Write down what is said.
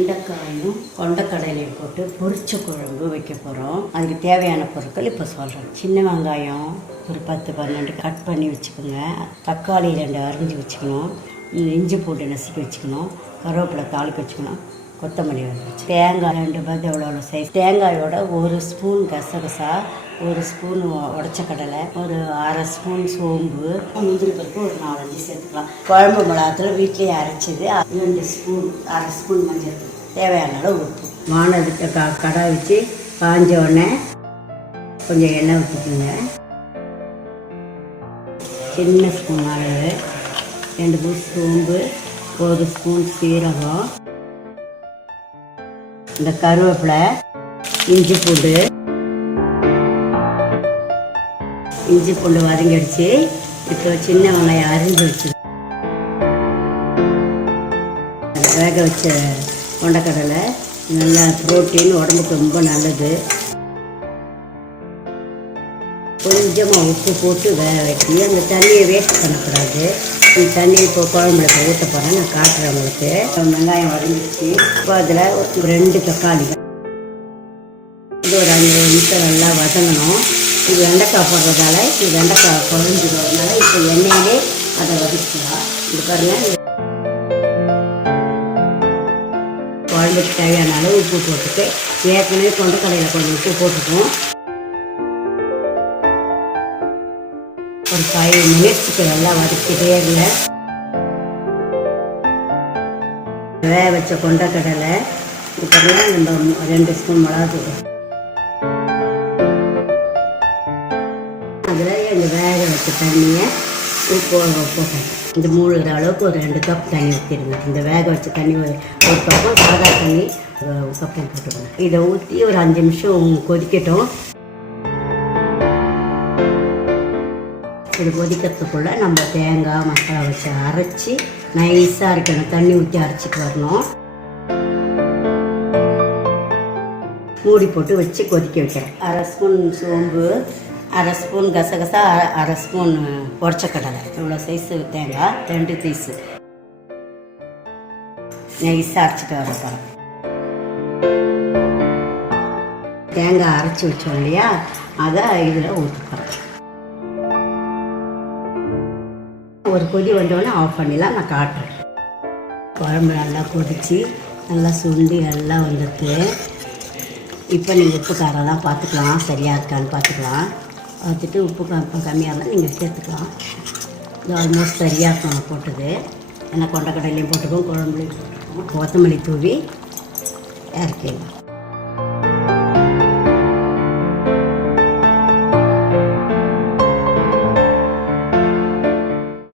வெண்டைக்காயும் கொண்டக்கடலையும் போட்டு பொரிச்ச குழம்பு வைக்க போகிறோம். அதுக்கு தேவையான பொருட்கள் இப்போ சொல்கிறேன். சின்ன வெங்காயம் ஒரு 10-12 கட் பண்ணி வச்சுக்கோங்க. தக்காளி 2 அரிஞ்சு வச்சுக்கணும். இஞ்சி பூண்டு நசுக்கி வச்சுக்கணும். கருவேப்பிலை தாளிக்க வச்சுக்கணும். கொத்தமல்லி வச்சு தேங்காய் 2 பார்த்து எவ்வளோ சைஸ் தேங்காயோட 1 ஸ்பூன் கசகசா, 1 ஸ்பூன் உடச்ச கடலை, ஒரு 1/2 ஸ்பூன் சோம்பு, முந்திரி பருப்பு ஒரு 4-5 சேர்த்துக்கலாம். குழம்பு மிளகாத்தூள் வீட்டிலேயே அரைச்சிது 2 ஸ்பூன், 1/2 ஸ்பூன் மஞ்சள், தேவையான அளவு உப்பு. வானதுக்கு கடாய் வச்சு காஞ்ச உடனே கொஞ்சம் எண்ணெய் ஊற்றிக்கோங்க. சின்ன ஸ்பூன் அளவு 2 ஸ்பூன் சோம்பு, 1 ஸ்பூன் சீரகம், இந்த கருவேப்பிலை, இஞ்சி பூண்டு வதங்கிடுச்சு. இப்போ சின்ன வெங்காயம் அரிஞ்சு வச்சு வேக வச்ச கொண்டக்கடலை நல்லா புரோட்டீன், உடம்புக்கு ரொம்ப நல்லது. கொஞ்சமாக உப்பு போட்டு வேக வச்சு அந்த தண்ணியை வேஸ்ட் பண்ணக்கூடாது. இந்த தண்ணி இப்போ குழம்புல ஊற்ற போகிறேன், நான் காட்டுறேன் உங்களுக்கு. வெங்காயம் வதங்கிடுச்சு. இப்போ அதில் 2 தக்காளி, இது ஒரு 5 நிமிஷம் நல்லா வதங்கணும். இது வெண்டைக்காய் போடுறதால இது வெண்டைக்காய் குழஞ்சிடுறதுனால இப்போ எண்ணெயிலே அதை வதக்கலாம். இது பாருங்கள், குழம்புக்கு தேவையான அளவு உப்பு போட்டுட்டு ஏற்கனவே கொண்டக்கடலையில் கொஞ்சம் உப்பு போட்டுக்குவோம். ஒரு 5 மினிட்ஸுக்கு நல்லா வதக்கிட்டே இருங்க. வேக வச்ச கொண்டக்கடலை இப்போ நம்ம 2 ஸ்பூன் மிளகாத்தூள், அதில் இந்த வேக வச்ச தண்ணியை போட்டேன். இந்த மூழ்கிற அளவுக்கு ஒரு 2 கப் தண்ணி ஊற்றிடுங்க. இந்த வேக வச்ச தண்ணி ஒரு பக்கம், சாதா தண்ணி ஒரு கப்பு போட்டுக்கணும். இதை ஊற்றி ஒரு 5 நிமிஷம் கொதிக்கட்டும். இது கொதிக்கிறதுக்குள்ளே நம்ம தேங்காய் மசாலா வச்சு அரைச்சி நைஸாக அரைக்கணும். தண்ணி ஊற்றி அரைச்சிட்டு வரணும். மூடி போட்டு வச்சு கொதிக்க வைக்கிறேன். 1/2 ஸ்பூன் சோம்பு, 1/2 ஸ்பூன் கசகசா, 1/2 ஸ்பூன் உடச்சக்கடலை, இவ்வளோ சைஸு தேங்காய் 2 பீஸு நைஸாக அரைச்சிட்டு வரப்போம். தேங்காய் அரைச்சி வச்சோம் இல்லையா, அதை இதில் ஊற்றிக்கிறோம். ஒரு கொதி வந்தோடனே ஆஃப் பண்ணிடலாம். நான் காட்டுறேன். குழம்பு நல்லா கொதித்து நல்லா சுண்டி நல்லா வந்துட்டு இப்போ நீங்கள் உப்பு காரெல்லாம் பார்த்துக்கலாம், சரியாக இருக்கான்னு பார்த்துக்கலாம். பார்த்துட்டு உப்பு கம்மியாக இருந்தால் நீங்கள் சேர்த்துக்கலாம். இது ஆல்மோஸ்ட் சரியாக இருக்கும் நான் போட்டது. ஏன்னா கொண்டக்கடலையும் போட்டுக்கோம், குழம்புலையும் போட்டுக்கோம். கொத்தமல்லி தூவி இறக்கிடலாம்.